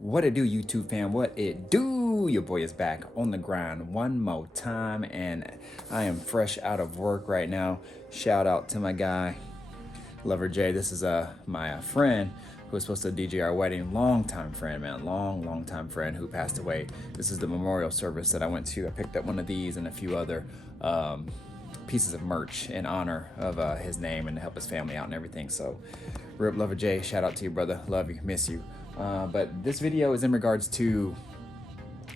What it do, YouTube fam? What it do? Your boy is back on the grind one more time, and I am fresh out of work right now. Shout out to my guy, Lover J. This is my friend who was supposed to DJ our wedding. Long time friend, man. Long time friend who passed away. This is the memorial service that I went to. I picked up one of these and a few other pieces of merch in honor of his name and to help his family out and everything. So, rip Lover J. Shout out to you, brother. Love you. Miss you. But this video is in regards to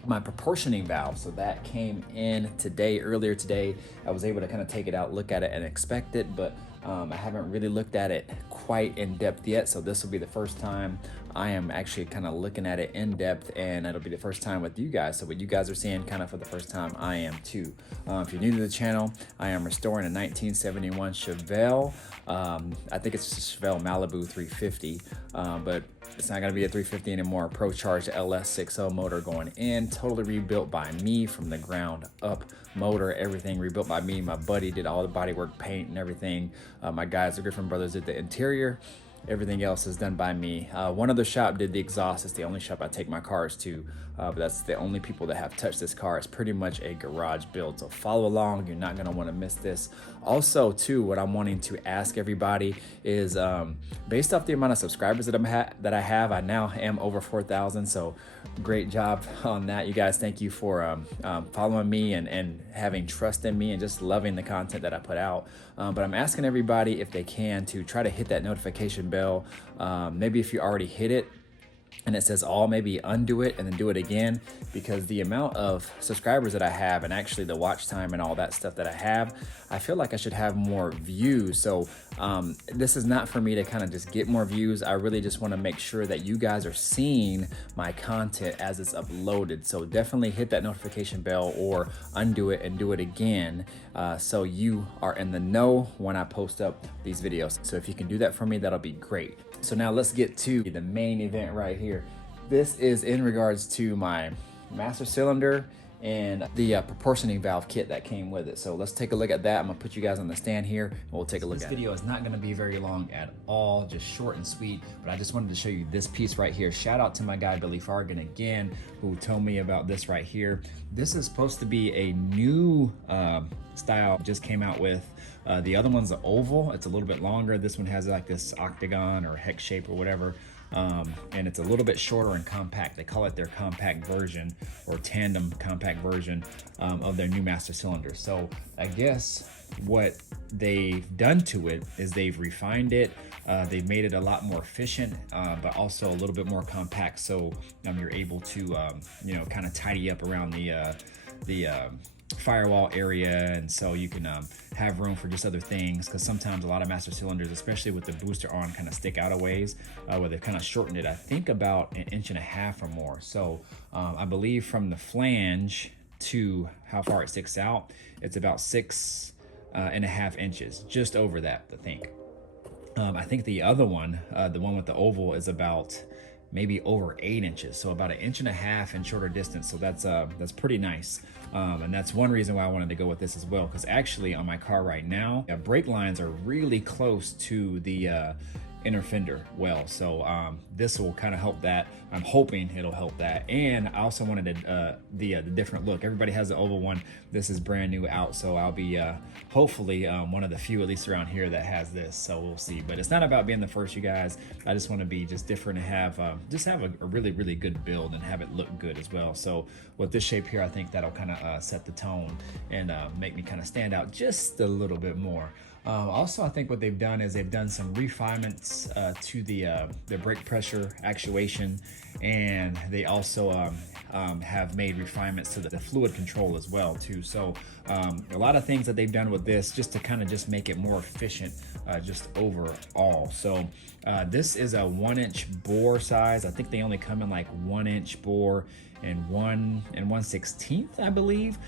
my proportioning valve. So that came in today, earlier today. I was able to kind of take it out, look at it and inspect it, but I haven't really looked at it quite in depth yet. So this will be the first time I am actually kind of looking at it in depth, and it'll be the first time with you guys. So what you guys are seeing kind of for the first time, I am too. If you're new to the channel, I am restoring a 1971 Chevelle. I think it's a Chevelle Malibu 350, but it's not gonna be a 350 anymore. Pro Charged LS60 motor going in, totally rebuilt by me from the ground up. Motor, everything rebuilt by me. My buddy did all the bodywork, paint and everything. My guys, the Griffin brothers, did the interior. Everything else is done by me. One other shop did the exhaust. It's the only shop I take my cars to, but that's the only people that have touched this car. It's pretty much a garage build, so follow along. You're not gonna wanna miss this. Also, too, what I'm wanting to ask everybody is, based off the amount of subscribers that I have, I now am over 4,000, so great job on that. You guys, thank you for following me and having trust in me and just loving the content that I put out. But I'm asking everybody if they can to try to hit that notification bell. Maybe if you already hit it and it says all, maybe undo it and then do it again, because the amount of subscribers that I have and actually the watch time and all that stuff that I have, I feel like I should have more views. So this is not for me to kind of just get more views. I really just want to make sure that you guys are seeing my content as it's uploaded. So definitely hit that notification bell or undo it and do it again, so you are in the know when I post up these videos. So if you can do that for me, that'll be great. So now let's get to the main event right here. This is in regards to my master cylinder and the proportioning valve kit that came with it. So let's take a look at that. I'm gonna put you guys on the stand here and we'll take a look at it. This video is not gonna be very long at all, just short and sweet, but I just wanted to show you this piece right here. Shout out to my guy, Billy Fargan again, who told me about this right here. This is supposed to be a new style, just came out with. The other one's an oval, it's a little bit longer. This one has like this octagon or hex shape or whatever. And it's a little bit shorter and compact. They call it their compact version or tandem compact version of their new master cylinder. So I guess what they've done to it is they've refined it. They've made it a lot more efficient, but also a little bit more compact. So you're able to, you know, kind of tidy up around the firewall area, and so you can have room for just other things, because sometimes a lot of master cylinders, especially with the booster on, kind of stick out a ways, where they've kind of shortened it, I think about 1.5 inches or more. So I believe from the flange to how far it sticks out, it's about 6.5 inches, just over that, I think. I think the other one, the one with the oval, is about maybe over 8 inches, so about 1.5 inches in shorter distance. So that's pretty nice, and that's one reason why I wanted to go with this as well, because actually on my car right now, brake lines are really close to the inner fender well. So this will kind of help that. I'm hoping it'll help that. And I also wanted the different look. Everybody has the oval one. This is brand new out, so I'll be hopefully one of the few, at least around here, that has this. So we'll see. But it's not about being the first, you guys. I just want to be just different and have just have a really good build and have it look good as well. So with this shape here, I think that'll kind of set the tone and make me kind of stand out just a little bit more. Also, I think what they've done is they've done some refinements to the brake pressure actuation, and they also have made refinements to the fluid control as well too. So a lot of things that they've done with this just to kind of just make it more efficient just overall. So this is a 1-inch bore size. I think they only come in like 1-inch bore and 1 1/16, I believe,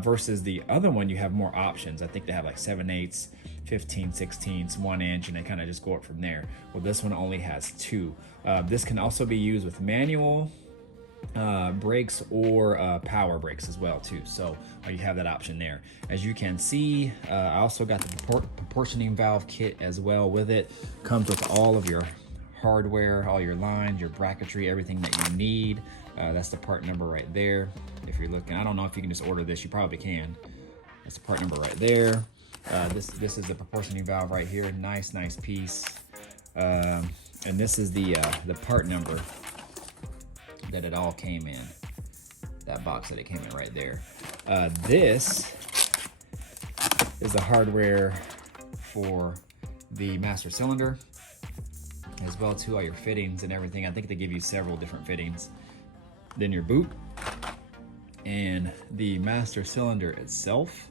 versus the other one you have more options. I think they have like 7/8, 15/16, 1 inch, and they kind of just go up from there. Well, this one only has 2. This can also be used with manual brakes or power brakes as well too. So you have that option there. As you can see, I also got the proportioning valve kit as well with it. Comes with all of your hardware, all your lines, your bracketry, everything that you need. That's the part number right there. If you're looking, I don't know if you can just order this, you probably can. That's the part number right there. This is the proportioning valve right here. Nice piece. And this is the part number that it all came in. That box that it came in right there. This is the hardware for the master cylinder, as well to all your fittings and everything. I think they give you several different fittings. Then your boot and the master cylinder itself.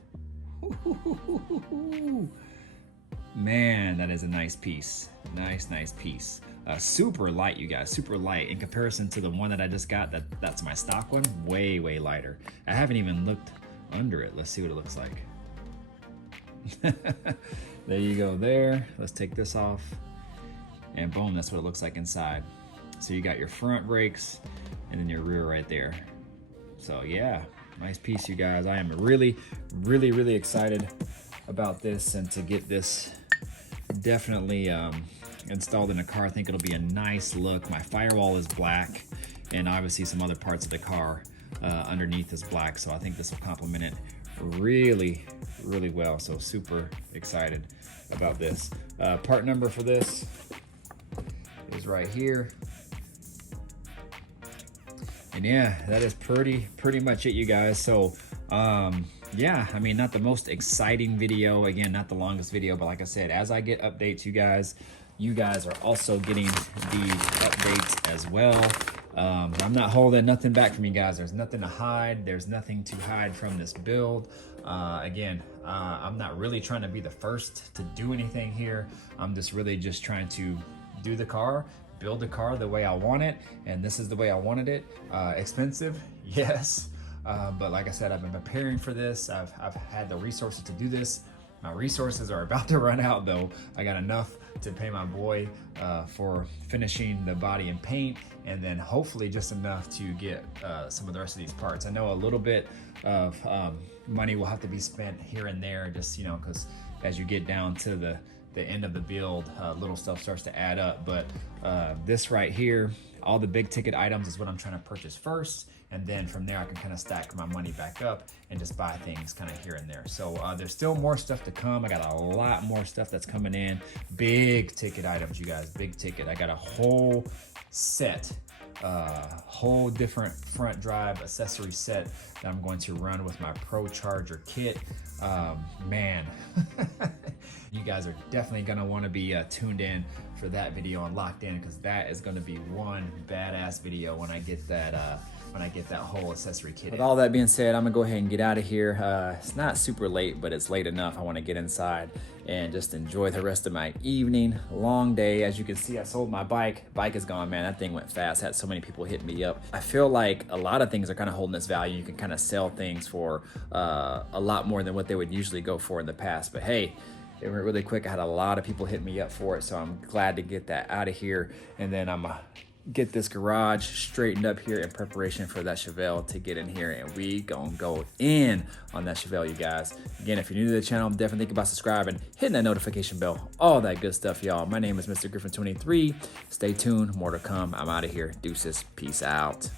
Man, that is a nice piece. Nice piece. Super light, you guys, super light in comparison to the one that I just got. That's my stock one. Way lighter. I haven't even looked under it. Let's see what it looks like. There you go there. Let's take this off, and boom, that's what it looks like inside. So you got your front brakes and then your rear right there. So yeah, nice piece, you guys. I am really excited about this, and to get this definitely installed in the car. I think it'll be a nice look. My firewall is black, and obviously some other parts of the car underneath is black, so I think this will complement it really well. So super excited about this. Part number for this is right here. And yeah, that is pretty much it, you guys. So yeah, I mean, not the most exciting video, again, not the longest video, but like I said, as I get updates, you guys are also getting these updates as well. I'm not holding nothing back from you guys. There's nothing to hide. There's nothing to hide from this build. Again, I'm not really trying to be the first to do anything here. I'm just trying to do the car, build the car the way I want it, and this is the way I wanted it. Expensive, yes, but like I said, I've been preparing for this. I've had the resources to do this. My resources are about to run out though. I got enough to pay my boy for finishing the body and paint, and then hopefully just enough to get some of the rest of these parts. I know a little bit of money will have to be spent here and there, just, you know, because as you get down to the end of the build, little stuff starts to add up. But this right here, all the big ticket items is what I'm trying to purchase first, and then from there I can kind of stack my money back up and just buy things kind of here and there. So there's still more stuff to come. I got a lot more stuff that's coming in. Big ticket items, you guys, big ticket. I got a whole set, whole different front drive accessory set that I'm going to run with my Pro Charger kit. Man, you guys are definitely gonna want to be tuned in for that video and locked in, because that is going to be one badass video when I get that whole accessory kit. With all that being said, I'm gonna go ahead and get out of here. It's not super late, but it's late enough. I want to get inside and just enjoy the rest of my evening. Long day. As you can see, I sold my bike. Bike is gone, man. That thing went fast. Had so many people hit me up. I feel like a lot of things are kind of holding its value. You can kind of sell things for a lot more than what they would usually go for in the past. But hey, it went really quick. I had a lot of people hit me up for it, so I'm glad to get that out of here. And then I'm get this garage straightened up here in preparation for that Chevelle to get in here, and we gonna go in on that Chevelle, you guys. Again, if you're new to the channel, definitely think about subscribing, hitting that notification bell, all that good stuff, y'all. My name is Mr. Griffin 23. Stay tuned, more to come. I'm out of here. Deuces, peace out.